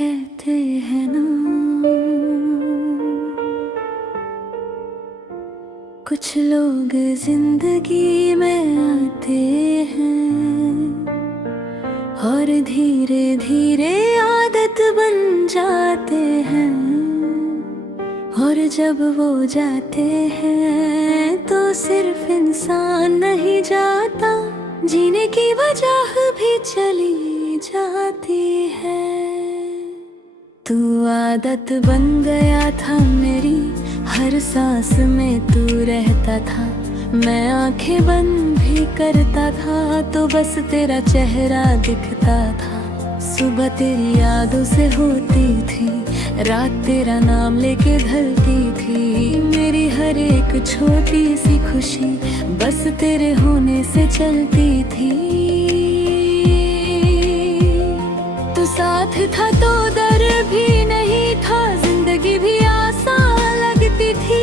कहते हैं ना, कुछ लोग जिंदगी में आते हैं और धीरे धीरे आदत बन जाते हैं, और जब वो जाते हैं तो सिर्फ इंसान नहीं जाता, जीने की वजह भी चली जाती है। तू आदत बन गया था मेरी, हर सांस में तू रहता था, मैं आंखें बंद भी करता था तो बस तेरा चेहरा दिखता था। सुबह तेरी यादों से होती थी, रात तेरा नाम लेके ढलती थी, मेरी हर एक छोटी सी खुशी बस तेरे होने से चलती थी। तू साथ था तो डर भी नहीं था, जिंदगी भी आसान लगती थी।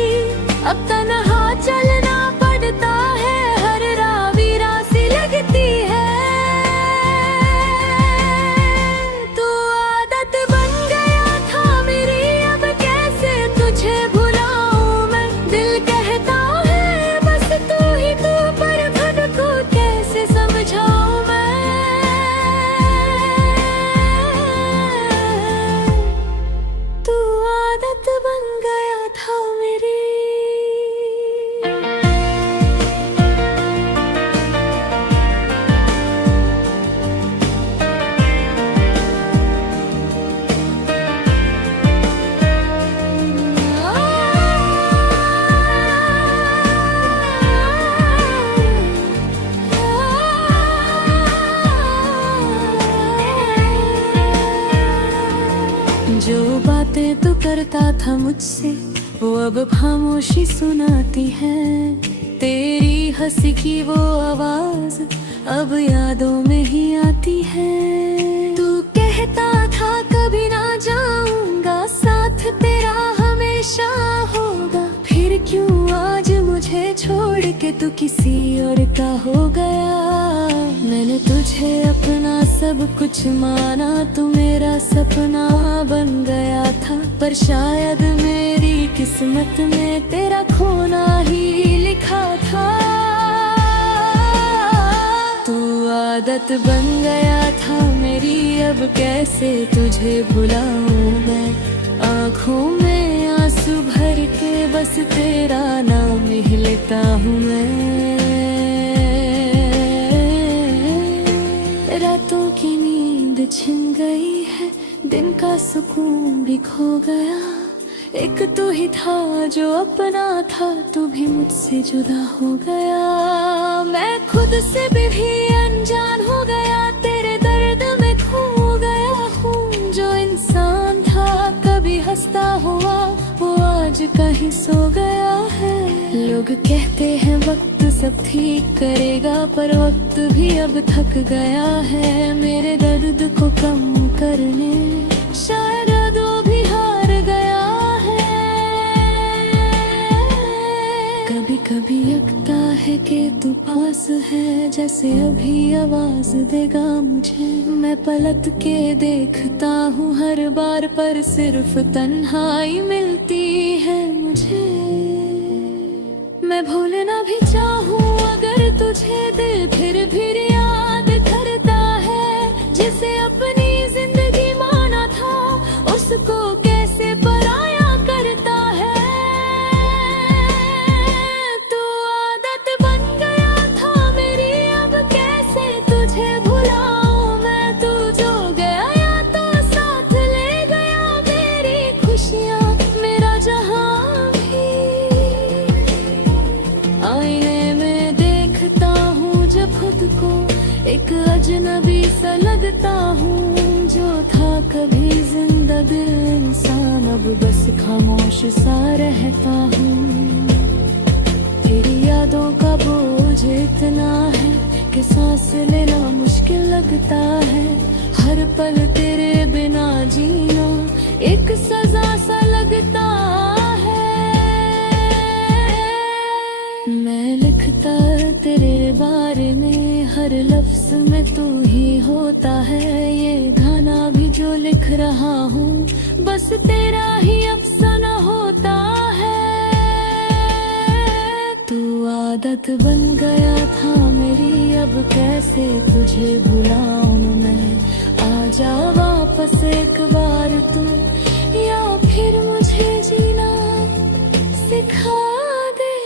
अब तन्हा चलना पड़ता है, हर राह वीरा सी लगती है। तू आदत बन गया था मेरी, अब कैसे तुझे भुलाऊं मैं। दिल कहता है बस तू ही तू, पर खुद को कैसे समझाऊं मैं। तू आदत बन गया था मेरी। जो बातें तू करता था मुझसे वो अब खामोशी सुनाती है, तेरी हंसी की वो आवाज अब यादों में ही आती है। तू कहता था कभी ना जाऊंगा, साथ तेरा हमेशा होगा, फिर क्यों आज मुझे छोड़ के तू किसी और का हो गया। मैंने तुझे अपना सब कुछ माना, तू मेरा सपना बन गया था, पर शायद मेरी किस्मत में तेरा खोना ही लिखा था। तू आदत बन गया था मेरी, अब कैसे तुझे भुलाऊं मैं। आँखों में आंसू भर के बस तेरा नाम ही लेता हूँ मैं। रातों की नींद छिन गई है, दिन का सुकून भी खो गया। एक तू ही था जो अपना था, तू भी मुझसे जुदा हो गया। मैं खुद से भी अनजान हो गया, तेरे दर्द में खो गया हूँ। जो इंसान था कभी हंसता हुआ वो आज कहीं सो गया है। लोग कहते हैं वक्त सब ठीक करेगा, पर वक्त भी अब थक गया है मेरे दर्द को कम करने, शायद वो भी हार गया है। कभी कभी लगता है कि तू पास है, जैसे अभी आवाज देगा मुझे। मैं पलट के देखता हूँ हर बार, पर सिर्फ तन्हाई मिलती है मुझे। मैं भूलना भी चाहूँ अगर तुझे, दिल फिर याद करता है। जिसे अपनी जिंदगी माना था उसको कैसे पराया करता है। तू आदत बन गया था मेरी, अब कैसे तुझे भुलाऊं मैं। तू जो गया या तो साथ ले गया मेरी खुशियाँ, मेरा जहां। आईने में देखता हूँ जब खुद को, एक अजनबी सा लगता हूँ। जो था कभी जिंदा दिल इंसान, अब बस खामोश सा रहता हूँ। तेरी यादों का बोझ इतना है कि सांस लेना मुश्किल लगता है। हर पल तेरे बिना जीना एक सजा सा लगता है। मैं लिखता तेरे बारे में हर हर लफ्ज में तू ही होता है। ये गाना भी जो लिख रहा हूँ बस तेरा ही अफसाना होता है। तू आदत बन गया था मेरी, अब कैसे तुझे भुलाऊं मैं। आजा वापस एक बार तू, या फिर मुझे जीना सिखा दे।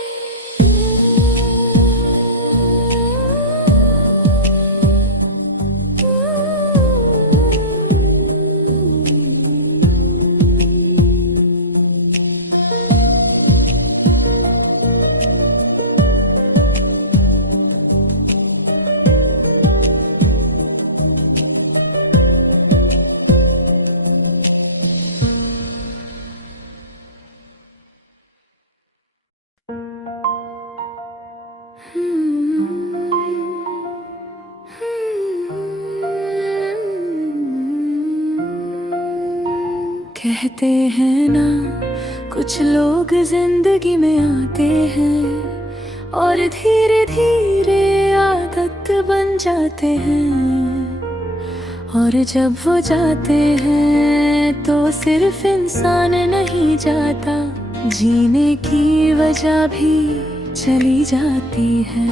कहते हैं ना कुछ लोग जिंदगी में आते हैं और धीरे धीरे आदत बन जाते हैं। और जब वो जाते हैं तो सिर्फ इंसान नहीं जाता, जीने की वजह भी चली जाती है।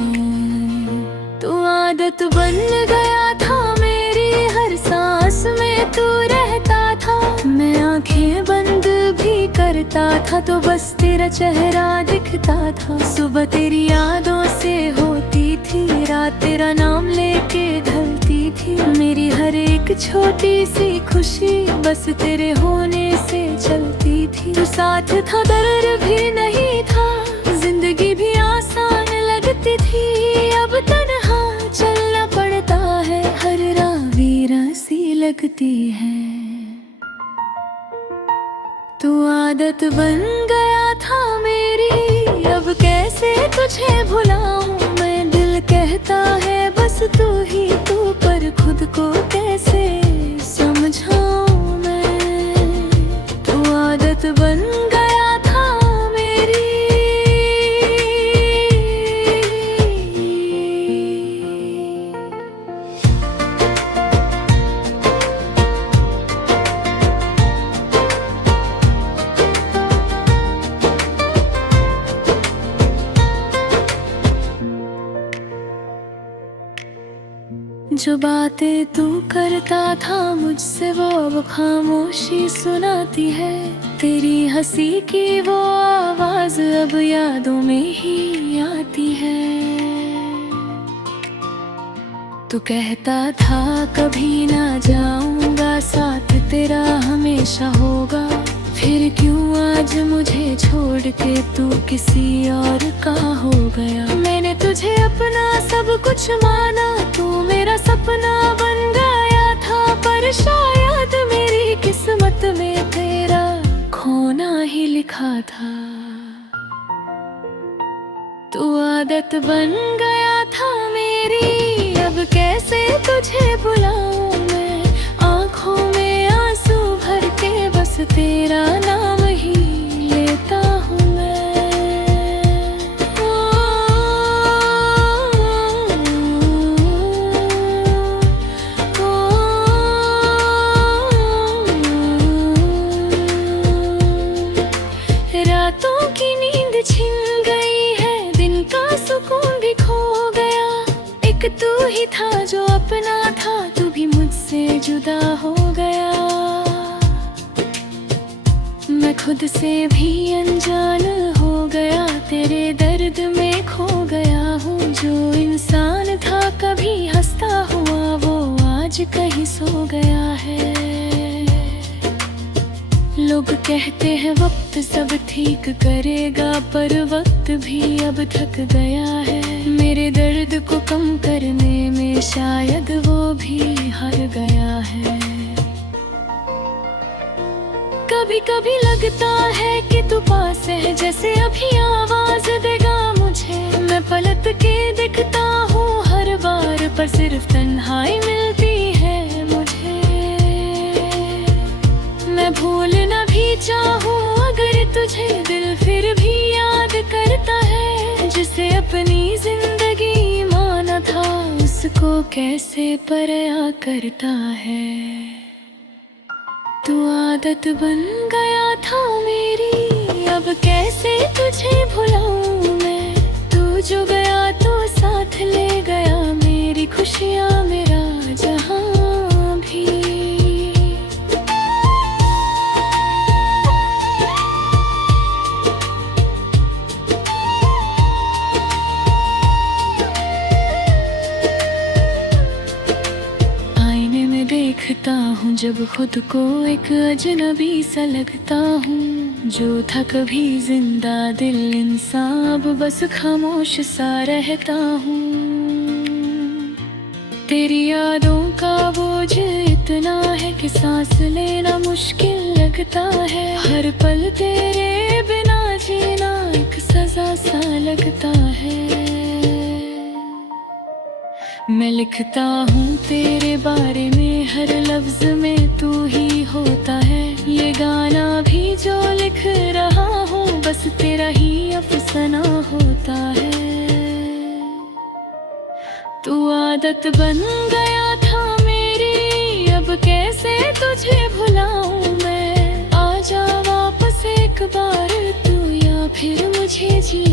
तो आदत बन गया था मेरी, हर सांस में तू रहता था। मैं आंखें बंद भी करता था तो बस तेरा चेहरा दिखता था। सुबह तेरी यादों से होती थी रात, तेरा नाम लेके ढलती थी। मेरी हर एक छोटी सी खुशी बस तेरे होने से चलती थी। तू साथ था दर्द भी नहीं था, जिंदगी भी आसान लगती थी। अब तन्हा चलना पड़ता है, हर राह वीरान सी लगती है। तू आदत बन गया था मेरी, अब कैसे तुझे भुलाऊं मैं। दिल कहता है बस तू ही तू, पर खुद को कैसे समझाऊं मैं। तू आदत बन गया था मेरी। जो बातें तू करता था मुझसे वो अब खामोशी सुनाती है। तेरी हंसी की वो आवाज अब यादों में ही आती है। तू कहता था कभी ना जाऊंगा, साथ तेरा हमेशा होगा। फिर क्यों आज मुझे छोड़ के तू किसी और का हो गया। मैंने तुझे अपना सब कुछ माना, तू मेरा सपना बन गया था। पर शायद मेरी किस्मत में तेरा खोना ही लिखा था। तू आदत बन गया था मेरी, अब कैसे तुझे भुलाऊं मैं। आँखों में आंसू भर के बस तेरा नाम ही लेता हूँ मैं। रातों की नींद छिन गई है, दिन का सुकून भी खो गया। एक तू ही था जो अपना था, तू भी मुझसे जुदा हो गया। मैं खुद से भी अनजान हो गया, तेरे दर्द में खो गया हूँ। जो इंसान था कभी हंसता हुआ वो आज कहीं सो गया है। लोग कहते हैं वक्त सब ठीक करेगा, पर वक्त भी अब थक गया है। मेरे दर्द को कम करने में शायद वो भी हार गया है। कभी कभी लगता है कि तू पास है, जैसे अभी आवाज देगा मुझे। मैं पलट के दिखता हूँ हर बार, पर सिर्फ तन्हाई मिलती है मुझे। मैं भूलना भी चाहूँ अगर तुझे, दिल फिर भी याद करता है। जिसे अपनी जिंदगी माना था उसको को कैसे पराया करता है। तू आदत बन गया था मेरी, अब कैसे तुझे भुलाऊं मैं। तू जो गया तो साथ ले गया मेरी खुशियाँ, मेरा जहां भी। देखता हूँ जब खुद को एक अजनबी सा लगता हूँ। जो था कभी जिंदा दिल इंसान, अब बस खामोश सा रहता हूँ। तेरी यादों का बोझ इतना है कि सांस लेना मुश्किल लगता है। हर पल तेरे बिना जीना एक सजा सा लगता है। मैं लिखता हूँ तेरे बारे में, हर लफ्ज में तू ही होता है। ये गाना भी जो लिख रहा हूँ बस तेरा ही अफसाना होता है। तू आदत बन गया था मेरी, अब कैसे तुझे भुलाऊं मैं। आजा वापस एक बार तू, या फिर मुझे जी